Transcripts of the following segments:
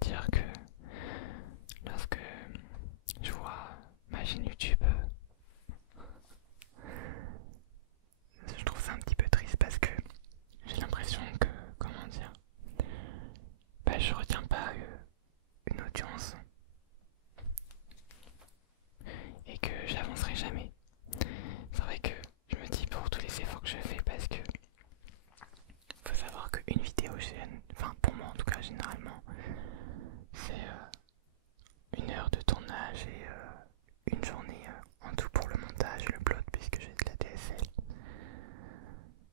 dire que lorsque je vois ma chaîne YouTube, je trouve ça un petit peu triste parce que j'ai l'impression que, comment dire, je retiens pas une audience et que j'avancerai jamais. C'est vrai que je me dis pour tous les efforts que je fais parce que faut savoir qu'une vidéo, enfin pour moi en tout cas généralement, c'est 1 heure de tournage et une journée en tout pour le montage, le upload puisque j'ai de la DSL.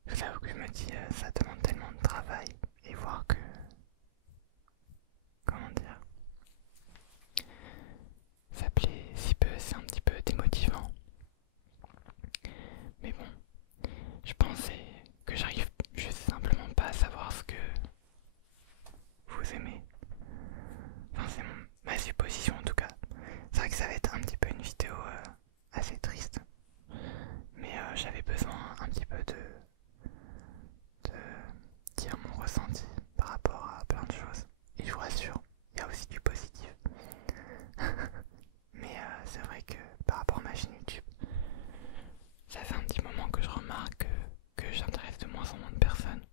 Je vous avoue que je me dis ça demande tellement de travail et voir que, comment dire, ça plaît si peu, c'est un petit peu démotivant. Mais bon, je pensais que j'arrive juste simplement pas à savoir ce que vous aimez. Enfin c'est ma supposition en tout cas. C'est vrai que ça va être un petit peu une vidéo assez triste. Mais j'avais besoin un petit peu de dire mon ressenti par rapport à plein de choses. Et je vous rassure, il y a aussi du positif. Mais c'est vrai que par rapport à ma chaîne YouTube, ça fait un petit moment que je remarque que j'intéresse de moins en moins de personnes.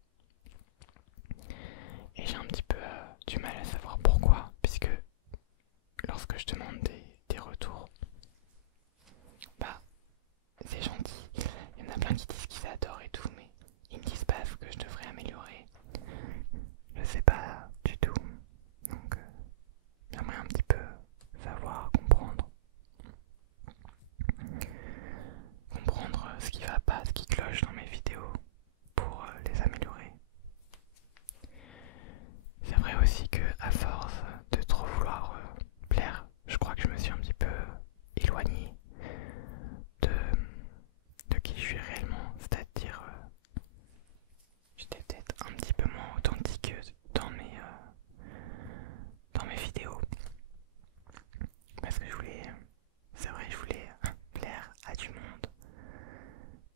Et j'ai un petit peu du mal à savoir pourquoi, puisque lorsque je demande des retours, c'est gentil. Il y en a plein qui disent qu'ils adorent et tout, mais ils me disent pas ce que je devrais améliorer. Je sais pas du tout. Donc j'aimerais un petit peu savoir, comprendre ce qui va pas, ce qui cloche dans mes vidéos pour les améliorer. C'est vrai aussi que à force de trop vouloir plaire, je crois que je me suis un petit peu éloigné de, de qui je suis réellement, c'est-à-dire j'étais peut-être un petit peu moins authentique dans mes vidéos parce que c'est vrai, je voulais plaire à du monde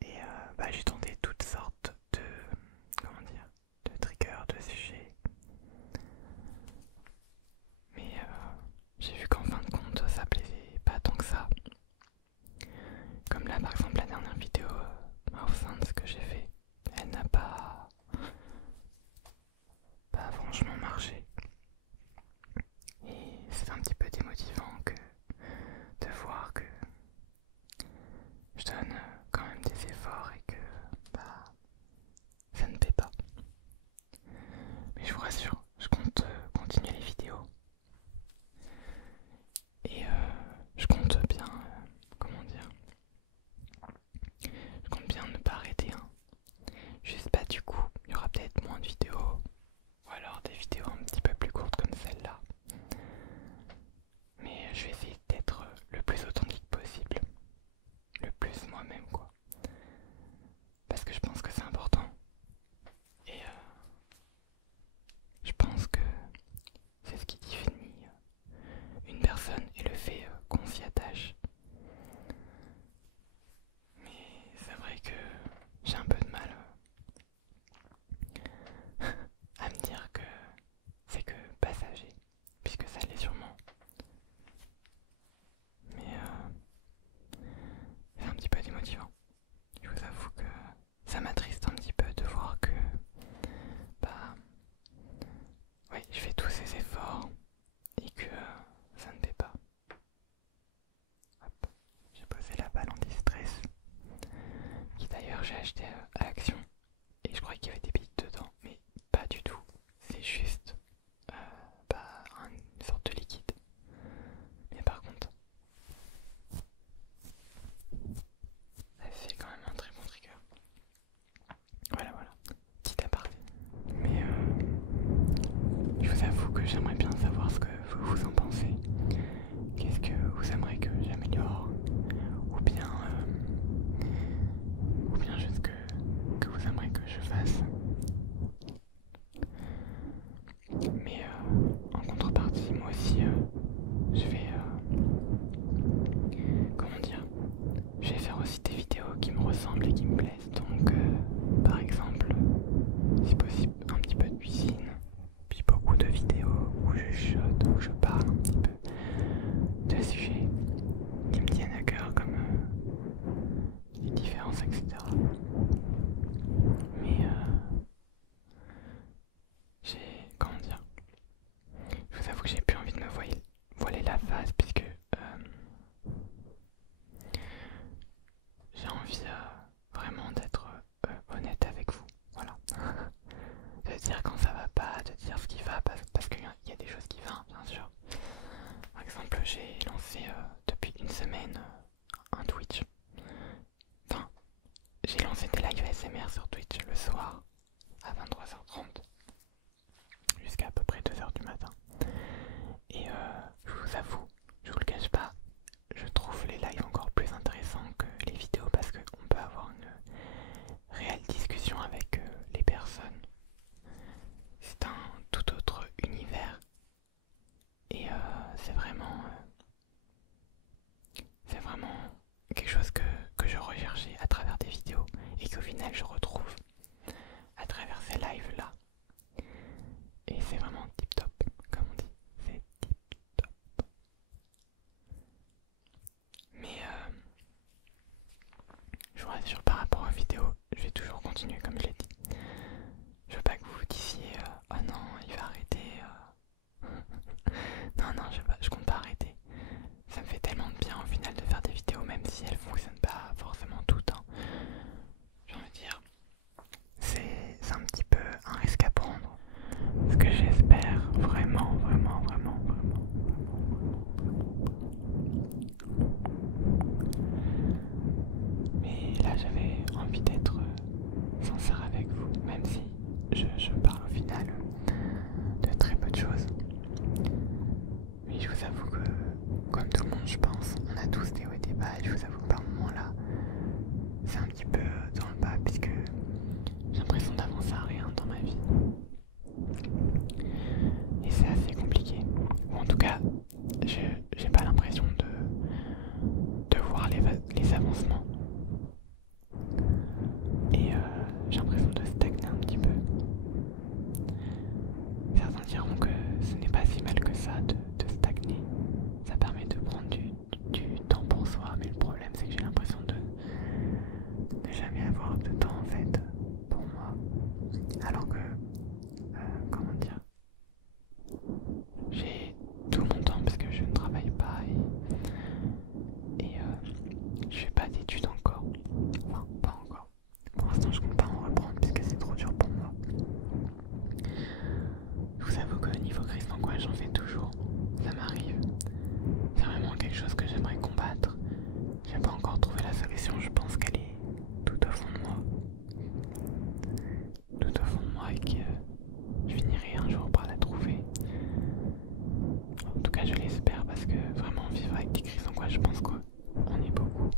et j'ai tenté toutes sortes de, comment dire, de triggers, de sujets, mais j'ai vu qu'en fin de compte ça plaisait pas tant que ça. Comme là par exemple la dernière vidéo Mouth Sounds que j'ai fait, elle n'a pas franchement marché. Et c'est un petit peu démotivant de voir que je donne quand même des efforts et que ça ne paie pas. Mais je vous rassure, je compte continuer les vidéos. Et je compte bien, comment dire, je compte bien ne pas arrêter. Hein. Juste pas du coup, il y aura peut-être moins de vidéos. Ou alors des vidéos un petit peu plus courtes comme celle-là. Mais je vais essayer d'être le plus authentique possible. Le plus moi-même quoi. Parce que je pense que c'est important. Et je pense que c'est ce qui définit une personne et le fait qu'on s'y attache. Mais c'est vrai que j'ai un peu de mal à me dire que c'est que passager, puisque ça l'est sûrement. Mais c'est un petit peu démotivant. Je vous avoue que ça m'attriste un petit peu de voir que oui, je fais tous ces efforts et que ça ne paie pas. Hop, j'ai posé la balle anti-stress, qui d'ailleurs j'ai acheté à Action, et je croyais qu'il y avait des billes dedans, mais pas du tout. C'est juste une sorte de liquide. Mais par contre, ça fait quand même un très bon trigger. Voilà, petit aparté. Mais je vous avoue que j'aimerais bien savoir ce que vous en pensez. Qu'est-ce que vous aimeriez que j'améliore? Ou bien juste que vous aimeriez que je fasse. Mais en contrepartie, moi aussi, je vais, comment dire, je vais faire aussi des vidéos qui me ressemblent et qui me plaisent. Donc, par exemple, si possible, un petit peu de cuisine, puis beaucoup de vidéos où je chuchote va, parce qu'il y a des choses qui vont, bien sûr. Par exemple, j'ai lancé depuis une semaine un Twitch. Enfin, j'ai lancé des lives ASMR sur Twitch le soir à 23h30 jusqu'à à peu près 2h du matin. Et je vous avoue, je vous le cache pas, je trouve les lives encore plus intéressants que les vidéos parce qu'on peut avoir une réelle discussion avec les personnes. C'est un tout autre univers et c'est vraiment quelque chose que je recherchais à travers des vidéos et qu'au final je retrouve à travers ces lives là. Et c'est vraiment tip top, comme on dit, c'est tip top. Mais je vous rassure par rapport aux vidéos, je vais toujours continuer comme je l'ai dit. Je veux pas que vous vous disiez oh non, il va arrêter. Non, je compte pas arrêter. Ça me fait tellement de bien au final de faire des vidéos, même si elles fonctionnent pas forcément toutes. Hein. J'ai envie de dire, c'est un petit peu un risque à prendre. Ce que j'espère vraiment, vraiment, vraiment, vraiment. Mais là, j'avais envie d'être sincère avec vous, même si je parle au final de très peu de choses. Mais je vous avoue que, comme tout le monde, je pense, on a tous des hauts et des bas. Et je vous avoue que par moment là, c'est un petit peu dans le bas, puisque j'ai l'impression d'avancer à rien dans ma vie. Et c'est assez compliqué. Ou en tout cas, j'ai pas l'impression de voir les avancements. Et j'ai l'impression de stagner un petit peu. Certains diront que ce n'est pas si mal que ça de stagner. Ça permet de prendre du temps pour soi, mais le problème c'est que j'ai l'impression de ne jamais avoir de temps en fait pour moi. Alors que, comment dire, j'ai tout mon temps parce que je ne travaille pas et je fais pas d'études encore. Enfin, pas encore. Pour l'instant, je compte pas en reprendre puisque c'est trop dur pour moi. Je vous avoue que niveau crise d'angoisse, j'en fais toujours. Ça m'arrive. C'est vraiment quelque chose que j'aimerais combattre. J'ai pas encore trouvé la solution, je pense qu'elle est tout au fond de moi. Tout au fond de moi et que je finirai un jour par la trouver. En tout cas, je l'espère parce que vraiment vivre avec des crises d'angoisse, je pense qu'on est beaucoup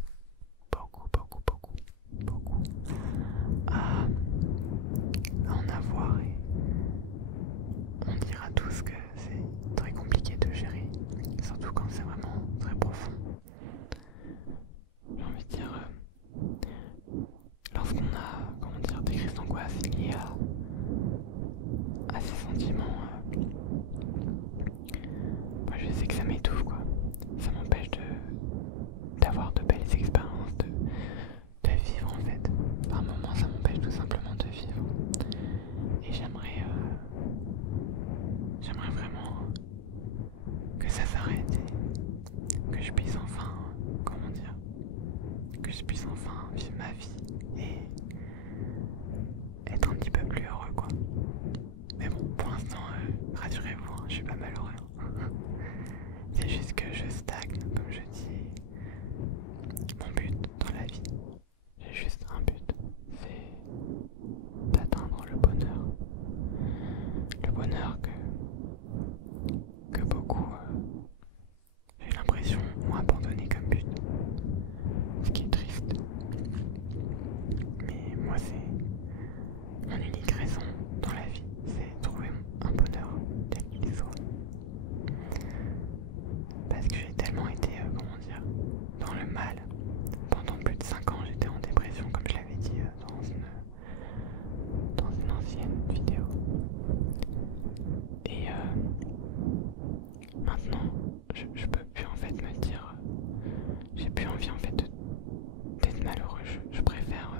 à en avoir et on dira tous que c'est très compliqué de gérer, surtout quand c'est vraiment très profond. J'ai envie de dire, lorsqu'on a, comment dire, des crises d'angoisse liées à ces sentiments, moi je sais que ça m'étouffe quoi. Ça m'empêche d'avoir de belles expériences, de vivre en fait. Par moments ça m'empêche tout simplement de vivre. Et j'aimerais vraiment que ça s'arrête et que je puisse enfin, comment dire, que je puisse enfin vivre ma vie et être un petit peu plus heureux quoi. Mais bon, pour l'instant, rassurez-vous, hein, je suis pas malheureux. C'est juste que je stagne, comme je dis. Mon but dans la vie, j'ai juste un but, c'est d'atteindre le bonheur. Le bonheur que beaucoup, j'ai l'impression, ont abandonné comme but. Ce qui est triste. Mais moi, c'est mon unique raison dans la vie, c'est trouver un bonheur tel qu'il soit. Parce que j'ai tellement été, comment dire, dans le mal. Pendant plus de 5 ans, j'étais en dépression, comme je l'avais dit dans une ancienne vidéo. Et maintenant, je peux plus en fait me dire, j'ai plus envie en fait d'être malheureux. Je préfère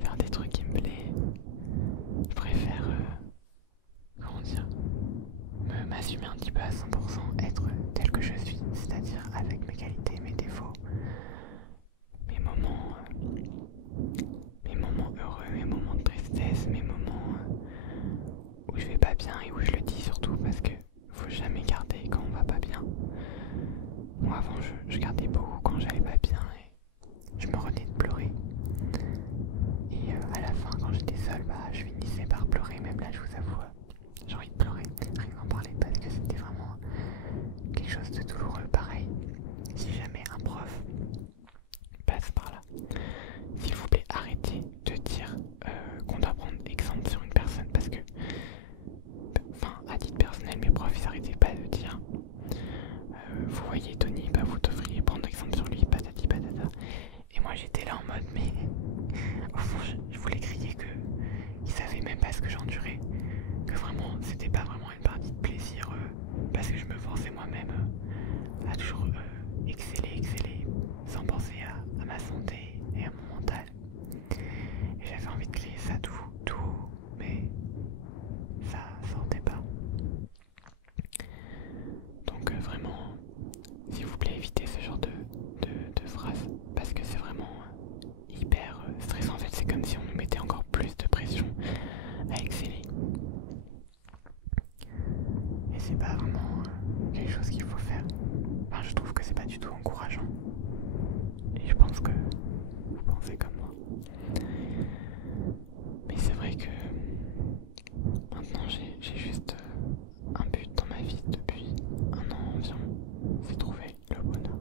faire des trucs qui me plaisent. Je préfère, comment dire, m'assumer un petit peu à 100%, être tel que je suis, c'est-à-dire avec mes qualités, mes défauts, mes moments heureux, mes moments de tristesse, mes moments où je vais pas bien et où je le dis surtout parce que faut jamais garder quand on va pas bien. Moi avant je gardais beaucoup quand j'allais pas bien et je me retenais de pleurer. Et à la fin quand j'étais seule, je finissais par pleurer. Même là je vous avoue, j'ai envie de pleurer, rien qu'en parler parce que c'était vraiment quelque chose de douloureux. Pareil, si jamais un prof passe par là, s'il vous plaît arrêtez de dire qu'on doit prendre exemple sur une personne parce que, enfin à titre personnel, mes profs ils arrêtaient pas de dire vous voyez Tony, vous devriez prendre exemple sur lui, patati patata. Et moi j'étais là en mode mais au fond je voulais crier que ils savaient même pas ce que j'endurais, que vraiment c'était pas vraiment une partie de plaisir parce que je me forçais moi-même à toujours exceller sans penser à ma santé et à mon mental. Et j'avais envie de crier ça tout haut, mais ça sortait pas. Donc vraiment, s'il vous plaît, évitez ce genre de phrases parce que c'est vraiment hyper stressant. En fait, c'est comme si on nous mettait encore plus de pression à exceller. Et c'est pas vraiment quelque chose qu'il faut faire. Enfin, je trouve que c'est pas du tout encourageant. Et je pense que vous pensez comme moi. Mais c'est vrai que maintenant j'ai juste un but dans ma vie depuis un an environ, c'est trouver le bonheur.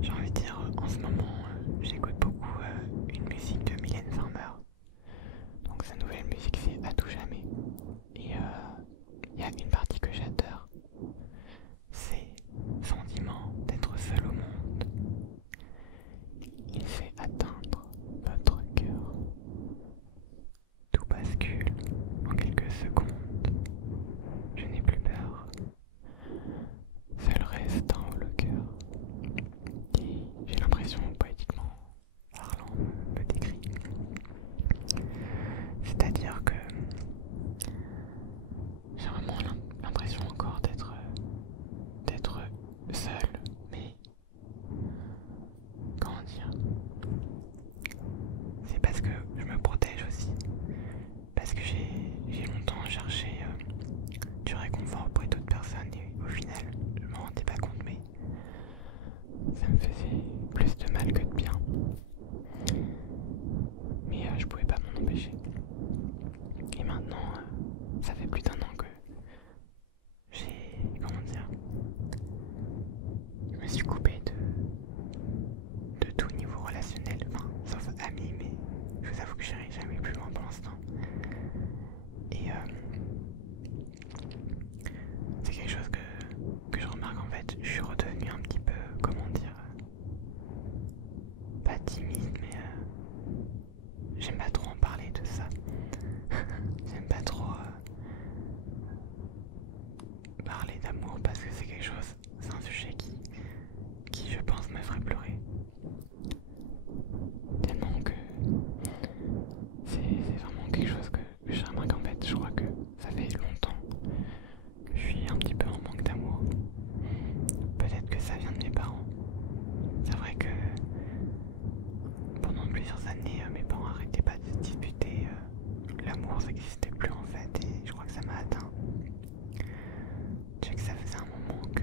J'ai envie de dire, en ce moment, j'écoute beaucoup une musique de Mylène Farmer. Donc sa nouvelle musique c'est À tout jamais. Et il y a une partie que j'adore, c'est sentiment d'être seul au monde. Il fait atteindre votre cœur. Tout bascule en quelques secondes. Je n'ai plus peur. Seul reste en haut le cœur qui, j'ai l'impression, poétiquement parlant, me décrit. C'est-à-dire que j'ai vraiment l'impression encore d'être seul, mais comment dire, c'est parce que je me protège aussi, parce que j'ai longtemps cherché du réconfort auprès d'autres personnes et au final je m'en rendais pas compte, mais ça me faisait plus de mal que de bien. Mais je pouvais pas m'en empêcher. Et maintenant, ça fait plus d'un an que j'ai, comment dire, je me suis coupé de tout niveau relationnel, enfin, sauf amis, mais je vous avoue que j'irai jamais plus loin pour l'instant. Et c'est quelque chose que je remarque en fait, je suis redevenu un petit peu, comment dire, pas timide, mais j'aime pas trop en parler de ça. J'aime pas trop parler d'amour parce que c'est quelque chose, c'est un sujet qui je pense me ferait pleurer. Tellement que c'est vraiment quelque chose que je remarque en fait, je crois que ça fait longtemps que je suis un petit peu en manque d'amour. Peut-être que ça vient de mes parents. C'est vrai que pendant plusieurs années, mes parents arrêtaient pas de se disputer. L'amour, ça n'existait plus en fait, et je crois que ça m'a atteint. Je sais que ça faisait un moment que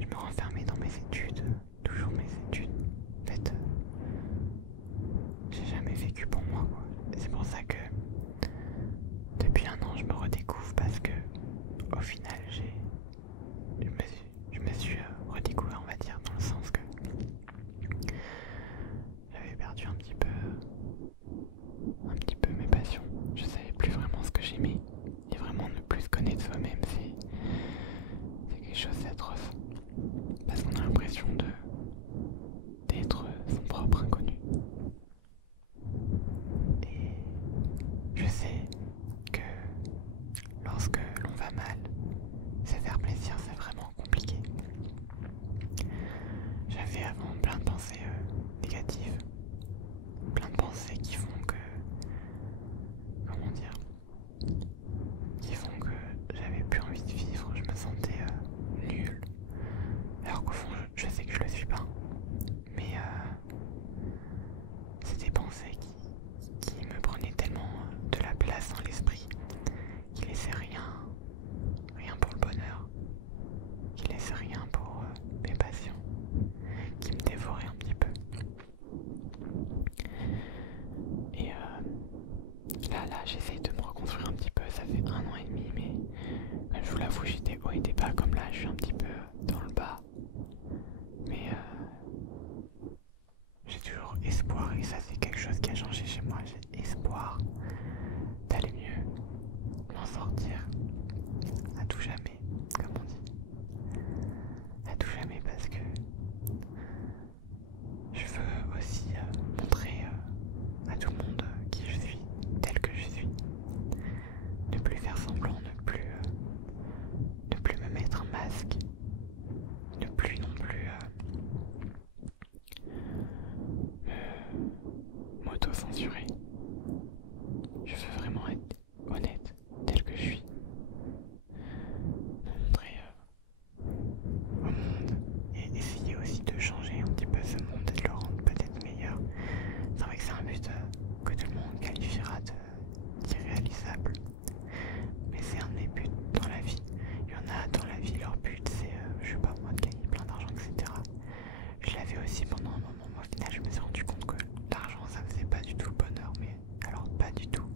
je me renfermais dans mes études, toujours mes études. En fait, j'ai jamais vécu pour moi, quoi. Et c'est pour ça que depuis un an, je me redécouvre parce que au final, je me suis redécouvert, on va dire, dans le sens que j'avais perdu un petit peu mes passions. Je savais plus vraiment ce que j'aimais. Et vraiment ne plus se connaître soi-même, c'est quelque chose d'atroce. Parce qu'on a l'impression d'être son propre inconnu. Et je sais que lorsque l'on va mal, j'ai des hauts et des bas, comme là je suis un petit peu dans le bas. Mais j'ai toujours espoir, et ça c'est quelque chose qui a changé chez moi. J'ai espoir d'aller mieux, m'en sortir, à tout jamais, comme on dit. À tout jamais, parce que je veux aussi montrer à tout le monde qui je suis, tel que je suis. Ne plus faire semblant, ne plus me mettre un masque, ne plus non plus m'auto-censurer. Je veux vraiment être honnête, tel que je suis. Montrer au monde et essayer aussi de changer un petit peu ce monde et de le rendre peut-être meilleur. C'est vrai que c'est un but que tout le monde qualifiera d'irréalisable. Mais c'est un de mes buts dans la vie. Il y en a dans la vie, leur but c'est, je sais pas moi, de gagner plein d'argent, etc. Je l'avais aussi pendant un moment, mais au final je me suis rendu compte que l'argent ça faisait pas du tout le bonheur, mais alors pas du tout.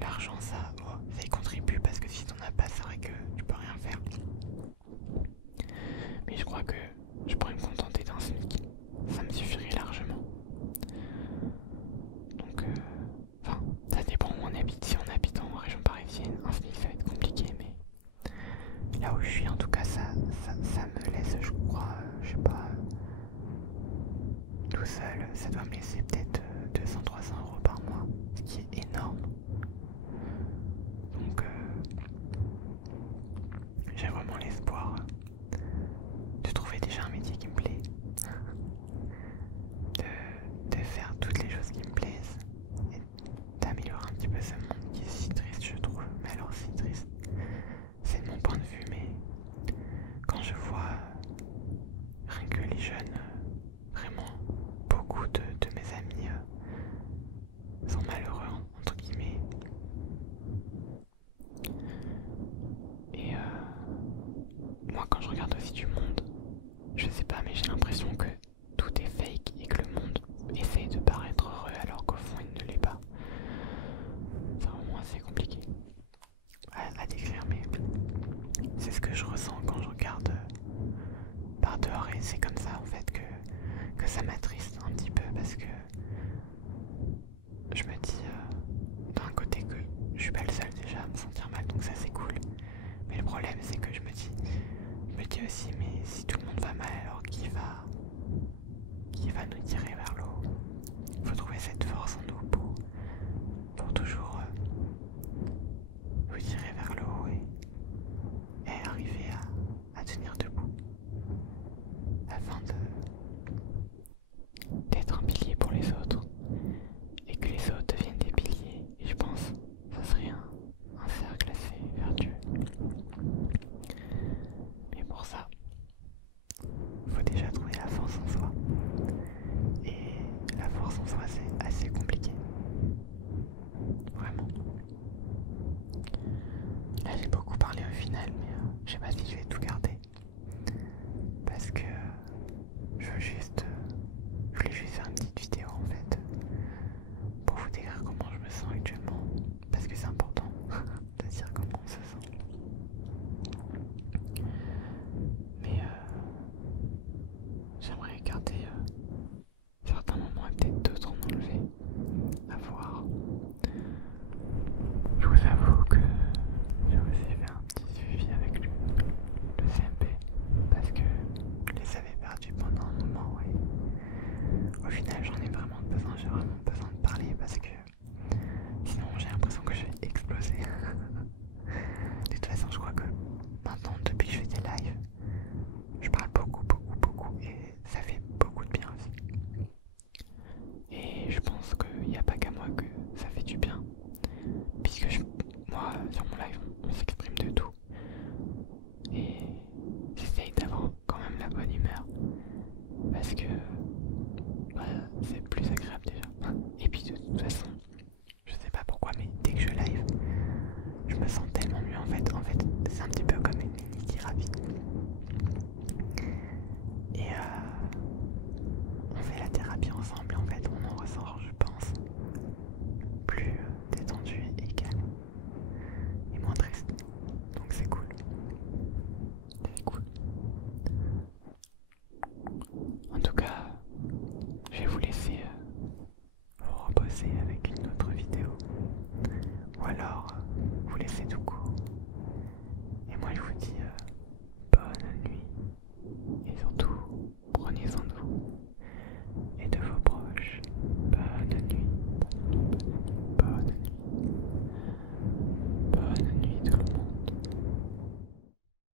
L'argent ça y contribue parce que si t'en as pas, c'est vrai que tu peux rien faire. Mais je crois que je pourrais me contenter d'un SMIC, ça me suffirait largement. Donc, enfin, ça dépend où on habite. Si on habite en région parisienne, un SMIC ça va être compliqué, mais là où je suis, en tout cas, ça me laisse, je crois, je sais pas, tout seul, ça doit me laisser peut-être 200-300 € par mois, ce qui est énorme. Donc, j'ai vraiment l'espoir de trouver déjà un métier qui me plaît, de faire toutes les choses qui me plaisent et d'améliorer un petit peu ce monde qui est si triste, je trouve. Mais alors, si triste, c'est de mon point de vue, mais quand je vois rien que les jeunes, vraiment beaucoup de mes amis sont malheureux, entre guillemets. Et moi, quand je regarde aussi du monde, je sais pas, mais j'ai l'impression que tout est fake et que le monde essaye de paraître heureux alors qu'au fond il ne l'est pas. C'est vraiment assez compliqué à décrire, mais c'est ce que je ressens quand je regarde par dehors, et c'est comme ça en fait que ça m'attriste un petit peu, parce que je me dis d'un côté que je suis pas le seul déjà à me sentir mal, donc ça c'est cool. Mais le problème c'est que je me dis aussi, mais si tout le monde va mal, alors qui va nous tirer vers le haut? Il faut trouver cette force en nous pour toujours vous tirer vers le haut et arriver à tenir debout, afin d'être un pilier pour les autres et que les autres deviennent des piliers. Et je pense que ça serait un cercle assez vertueux. Mais pour ça, il faut déjà trouver la force en soi. Et la force en soi, c'est assez compliqué. Vraiment. Là, j'ai beaucoup parlé au final, mais je sais pas si je vais tout garder. Parce que je voulais juste faire une petite vidéo en fait, pour vous décrire comment je me sens actuellement. Parce que c'est important de dire comment on se sent. Mais j'aimerais garder certains moments et peut-être d'autres en enlever, à voir. Je vous avoue que j'ai aussi fait un petit suivi avec le CMP, parce que je les avais perdus pendant un moment, et au final j'en ai vraiment besoin, j'ai vraiment besoin de parler, parce que sinon j'ai l'impression que je vais exploser. De toute façon, je crois que maintenant, depuis que je fais des lives, je parle beaucoup, et ça fait beaucoup de bien aussi. Et je pense qu'il n'y a pas qu'à moi que ça fait du bien, puisque moi, sur mon live, on s'exprime de tout. Et j'essaye d'avoir quand même la bonne humeur, parce que c'est plus agréable déjà. Et puis de toute façon, je sais pas pourquoi, mais dès que je live, je me sens tellement mieux en fait. En fait, c'est un petit peu comme une mini thérapie.